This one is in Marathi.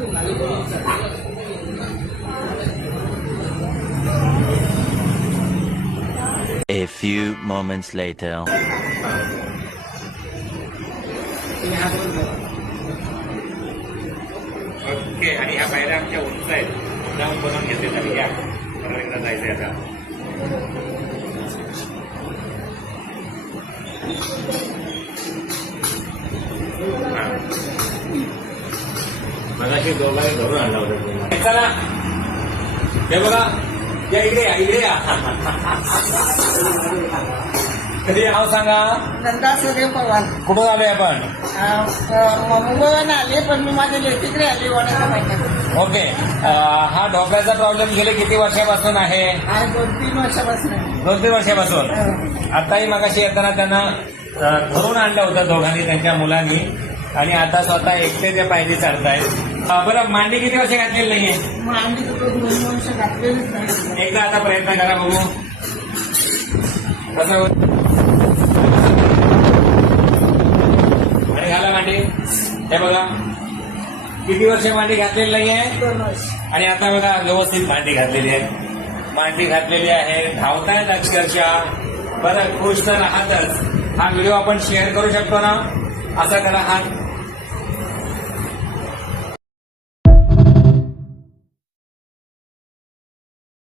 A few moments later. Okay, आणि ह्या पायऱ्या आमच्या उंच आहेत, जाऊन बनवून घेतले तरी या परत एकदा जायचंय आता. मगाशी दोघांनी धरून आणला होता. चला हे बघा, या इकडे या, इकडे या. कधी नाव सांगा. नंदा सूर्य पवार. कुठून आलोय आपण? मुंबईवरून आले, पण मी माझ्या लेकीकडे आली वडाच्या महिन्यात. ओके. हा ढोकळ्याचा प्रॉब्लेम गेले किती वर्षापासून आहे? आज 2-3 वर्षापासून. 2-3 वर्षापासून. आताही मगाशी येताना त्यांना धरून आणलं होतं दोघांनी, त्यांच्या मुलांनी, आणि आता स्वतः एकटे ते पायरी चढतायत. बरं, मांडी किती वर्ष घातलेली नाहीये? मांडी 2 वर्ष घातलेलीच नाही. एकदा आता प्रयत्न करा बघू कसं होत. आणि घाला मांडी. हे बघा, किती वर्ष मांडी घातलेली नाहीये, 2 वर्ष. आणि आता बघा व्यवस्थित मांडी घातलेली आहे. मांडी घातलेली आहे, धावतायत अक्षरशः. बरं, खुश तर राहतच. हा व्हिडिओ आपण शेअर करू शकतो ना? असा करा, हात